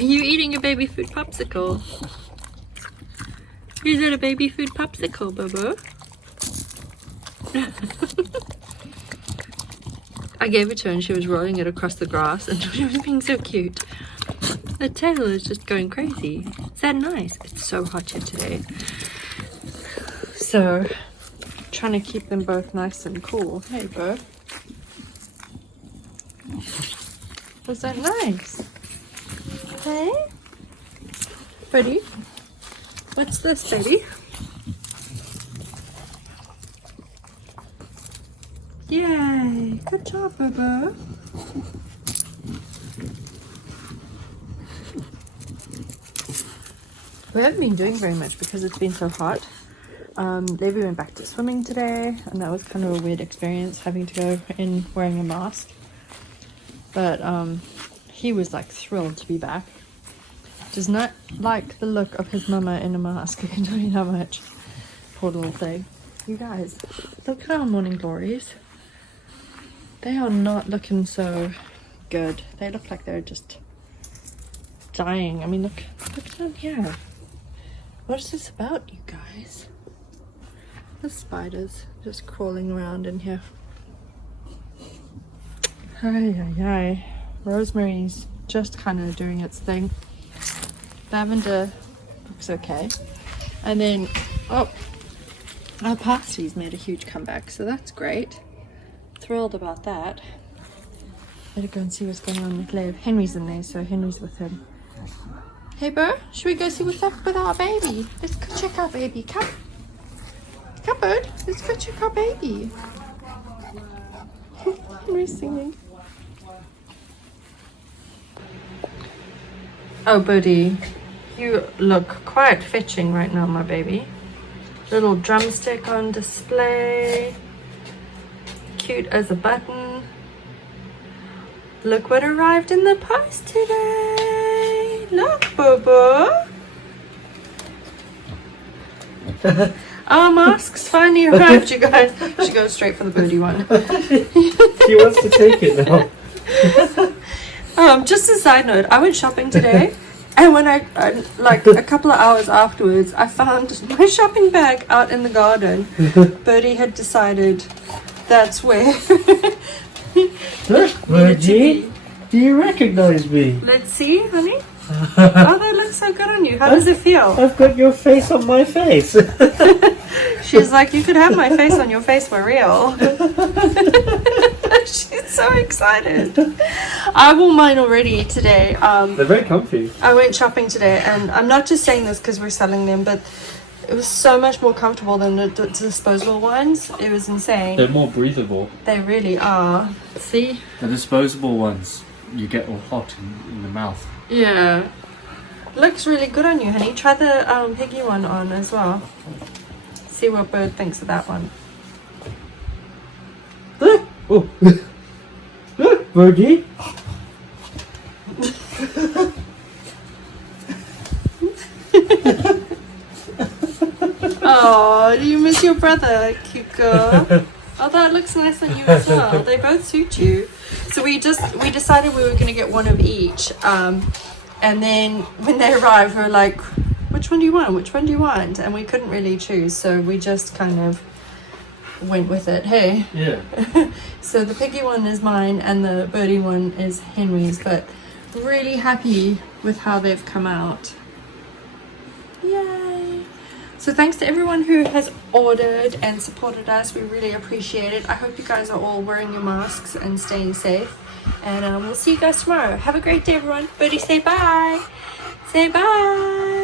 Are you eating a baby food popsicle? Is it a baby food popsicle, Bobo? I gave it to her and she was rolling it across the grass and she was being so cute. The tail is just going crazy. Is that nice? It's so hot here today. So, trying to keep them both nice and cool. Hey, Bo. Was that nice? Hey? Birdie? What's this, baby? Yay! Good job, Bobo. We haven't been doing very much because it's been so hot. Levi went back to swimming today, and that was kind of a weird experience having to go in wearing a mask. But he was like thrilled to be back. Does not like the look of his mama in a mask, I can tell you that much. Poor little thing. You guys, look at our morning glories. They are not looking so good. They look like they're just dying. I mean, look down here. What is this about, you guys? The spiders just crawling around in here. Ay, ay, ay. Rosemary's just kind of doing its thing. Lavender looks okay. And then, oh, our parsley's made a huge comeback, so that's great. Thrilled about that. Better go and see what's going on with Lev. Henry's in there, so Henry's with him. Hey, Bo, should we go see what's up with our baby? Let's go check our baby. Come. Come, Bird. Let's go check our baby. Henry's singing. Oh, Birdie, you look quite fetching right now, my baby. Little drumstick on display. Cute as a button. Look what arrived in the post today. Look, Bobo. Our masks finally arrived, you guys. She goes straight for the Birdie one. She wants to take it now. Just a side note, I went shopping today, and when I like a couple of hours afterwards, I found my shopping bag out in the garden. Birdie had decided that's where. Look, Birdie, do you recognize me? Let's see, honey. Oh, that looks so good on you. How does it feel? I've got your face on my face. She's like, you could have my face on your face for real. She's so excited. I wore mine already today. They're very comfy. I went shopping today, and I'm not just saying this because we're selling them, but it was so much more comfortable than the disposable ones. It was insane. They're more breathable. They really are. See? The disposable ones, you get all hot in the mouth. Yeah. Looks really good on you, honey. Try the piggy one on as well. See what Bird thinks of that one. Oh. Look, Birdie. Oh, do you miss your brother, cute girl? Oh, that looks nice on you as well. They both suit you. So we decided we were going to get one of each. And then when they arrived, we were like, which one do you want? Which one do you want? And we couldn't really choose. So we just kind of went with it. Hey. Yeah. So the piggy one is mine and the Birdie one is Henry's. But really happy with how they've come out. Yay. So thanks to everyone who has ordered and supported us. We really appreciate it. I hope you guys are all wearing your masks and staying safe. And we'll see you guys tomorrow. Have a great day, everyone. Birdie, say bye. Say bye.